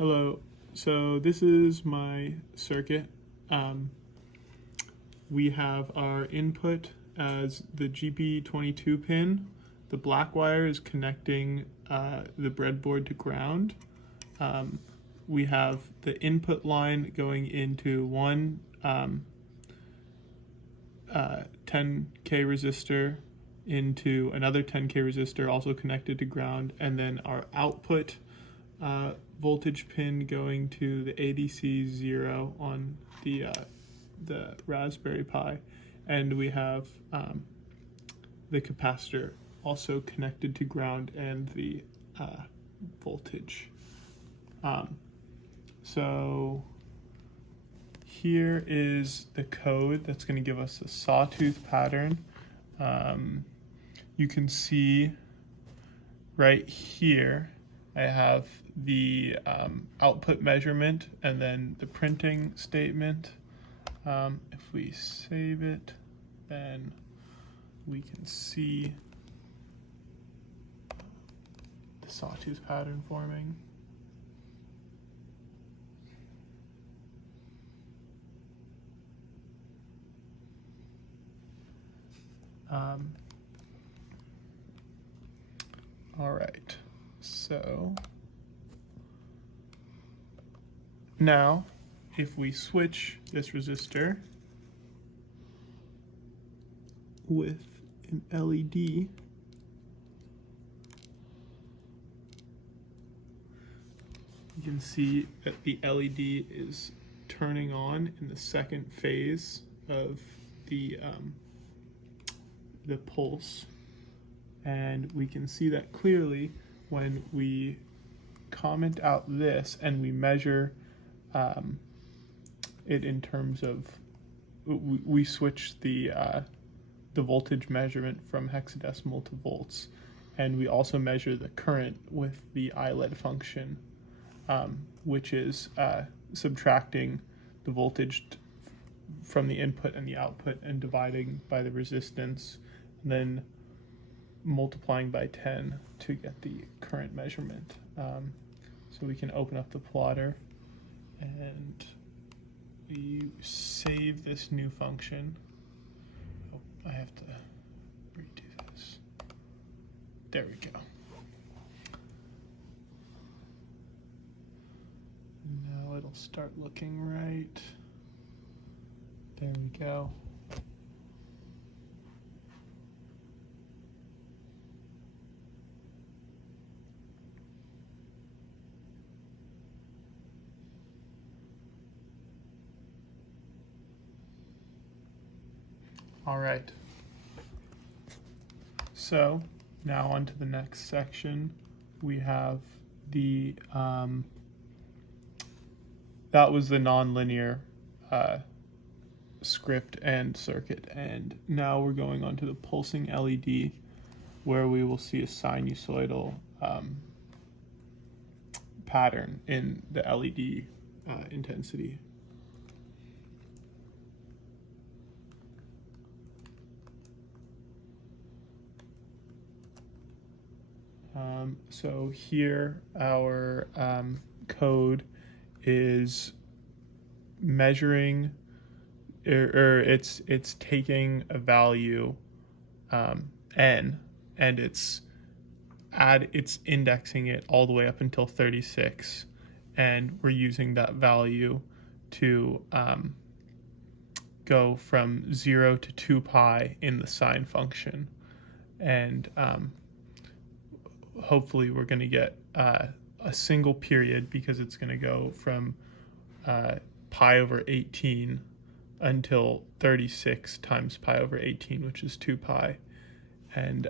Hello, so this is my circuit. We have our input as the GB22 pin. The black wire is connecting the breadboard to ground. We have the input line going into one 10K resistor into another 10K resistor also connected to ground, and then our output voltage pin going to the ADC 0 on the Raspberry Pi, and we have the capacitor also connected to ground and the voltage. So here is the code that's going to give us a sawtooth pattern. You can see right here I have the output measurement and then the printing statement. If we save it, then we can see the sawtooth pattern forming. All right, so now if we switch this resistor with an LED, you can see that the LED is turning on in the second phase of the pulse, and we can see that clearly when we comment out this and we measure it in terms of we switch the voltage measurement from hexadecimal to volts, and we also measure the current with the ILED function, which is subtracting the voltage from the input and the output and dividing by the resistance, and then multiplying by 10 to get the current measurement. So we can open up the plotter and we save this new function. Oh, I have to redo this. There we go. Now it'll start looking right. There we go. All right. So now on to the next section. We have the, that was the nonlinear script and circuit, and now we're going on to the pulsing LED, where we will see a sinusoidal pattern in the LED intensity. So here our code is measuring, or it's taking a value n, and it's indexing it all the way up until 36, and we're using that value to go from 0 to 2 pi in the sine function, and hopefully we're going to get a single period, because it's going to go from pi over 18 until 36 times pi over 18, which is 2 pi. And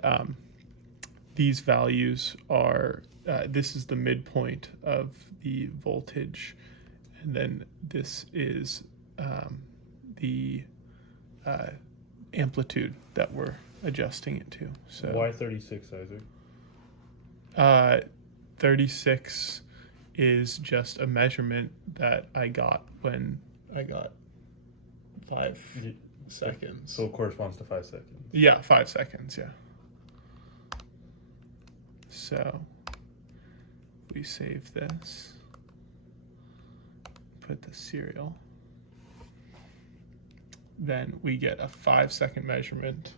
these values are, this is the midpoint of the voltage, and then this is the amplitude that we're adjusting it to. So why 36, Isaac? 36 is just a measurement that I got when I got 5 seconds. So it corresponds to 5 seconds. Yeah, 5 seconds, yeah. So we save this. input the serial. Then we get a 5-second measurement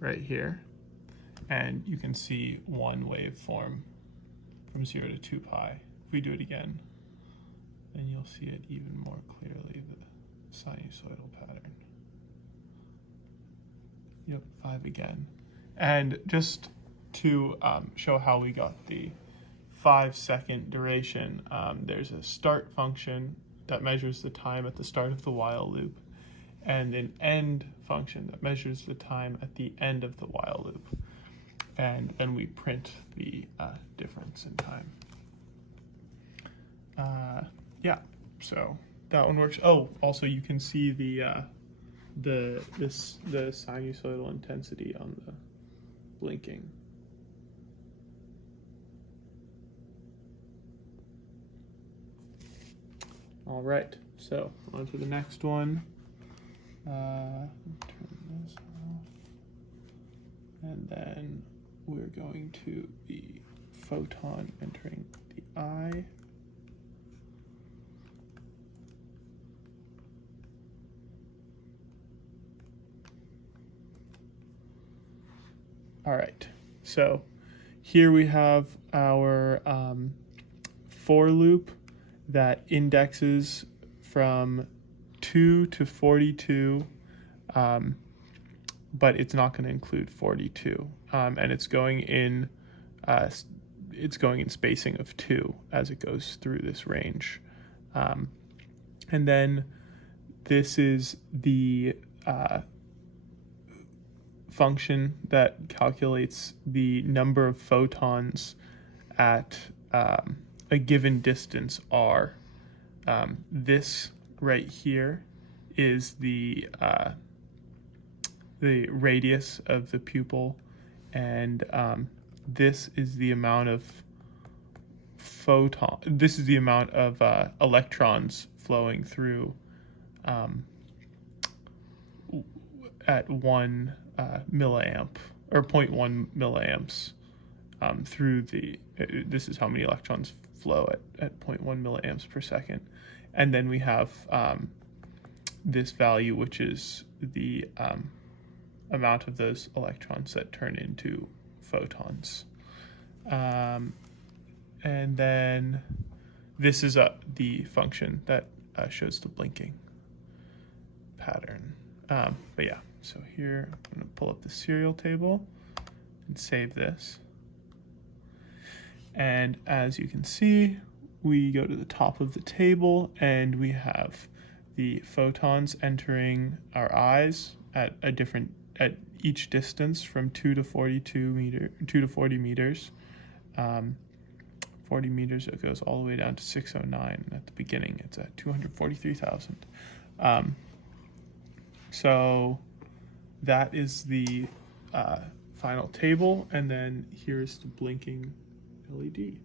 right here. And you can see one waveform from 0 to 2 pi. If we do it again, then you'll see it even more clearly, the sinusoidal pattern. Yep, 5 again. And just to show how we got the 5-second duration, there's a start function that measures the time at the start of the while loop, and an end function that measures the time at the end of the while loop. And then we print the difference in time. Yeah, so that one works. Oh, also you can see the sinusoidal intensity on the blinking. All right, so on to the next one. Turn this off. And then we're going to the photon entering the eye. All right, so here we have our for loop that indexes from 2 to 42, but it's not going to include 42, and it's going in spacing of 2 as it goes through this range, and then this is the function that calculates the number of photons at a given distance r. This right here is the radius of the pupil, and this is the amount of electrons flowing through at 1 milliamp or 0.1 milliamps through this is how many electrons flow at 0.1 milliamps per second. And then we have this value, which is the amount of those electrons that turn into photons. And then this is the function that shows the blinking pattern. But yeah, so here I'm going to pull up the serial table and save this. And as you can see, we go to the top of the table and we have the photons entering our eyes at each distance from 2 to 40 meters. 40 meters, it goes all the way down to 609. At the beginning, it's at 243,000. So that is the final table, and then here's the blinking LED.